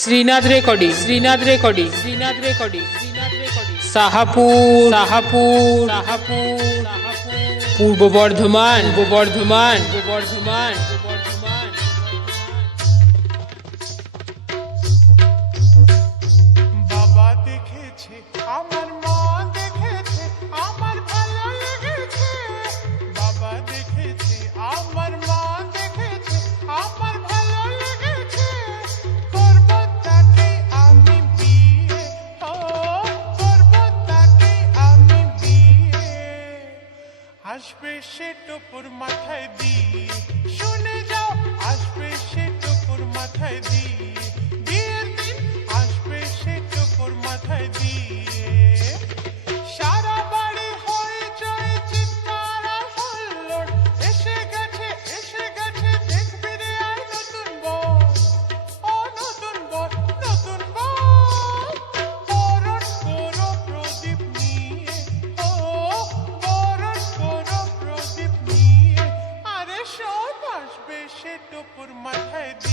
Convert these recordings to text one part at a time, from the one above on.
Srinath recording Srinath recording Srinath recording Srinath recording. Sahapur. Sahapur Sahapur Purba Bardhaman Purba Bardhaman পূর্ব সে টোপুর মাথায় দি। শুনে যাও আসবে সে টোপুর মাথায় দিয়ে to put my head.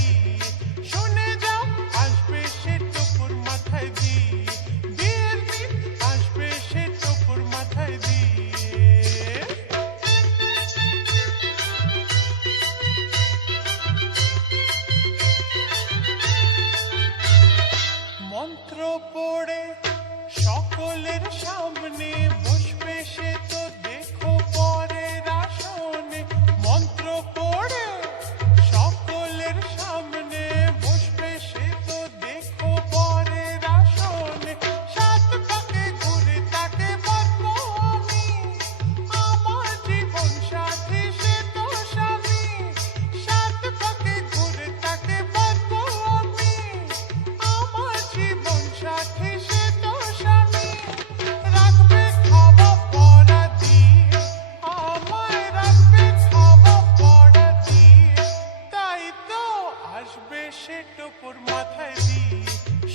আসবে সে টোপর মাথায় দি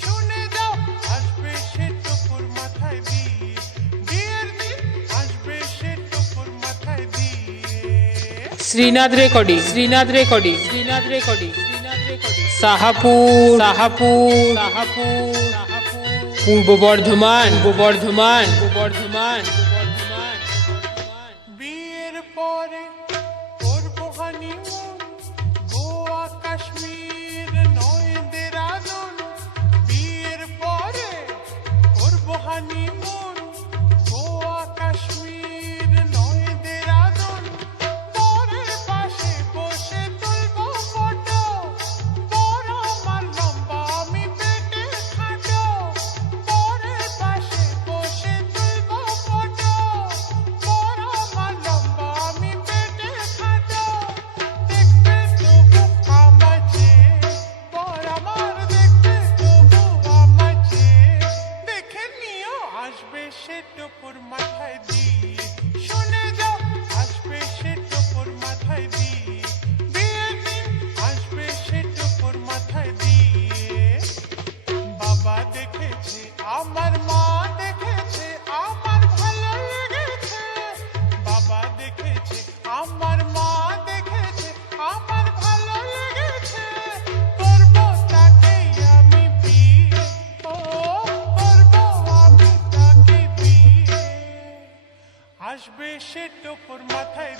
শুনে আসবে সে মাথায় দি Srinath recording Srinath recording Srinath recording Srinath recording. Sahapur Sahapur Sahapur. Purba Bardhaman Purba Bardhaman পূর্ব বর্ধমান। বিয়ের পরে দেখেছে, আমার মা দেখেছে, আমার ভালো লেগেছে। বাবা দেখেছে, আমার মা দেখেছে, আমার ভালো লেগেছে। করব তাকে আমি বিয়ে? ও, করব আমি তাকে বিয়ে। আসবে সে টোপর মাথায়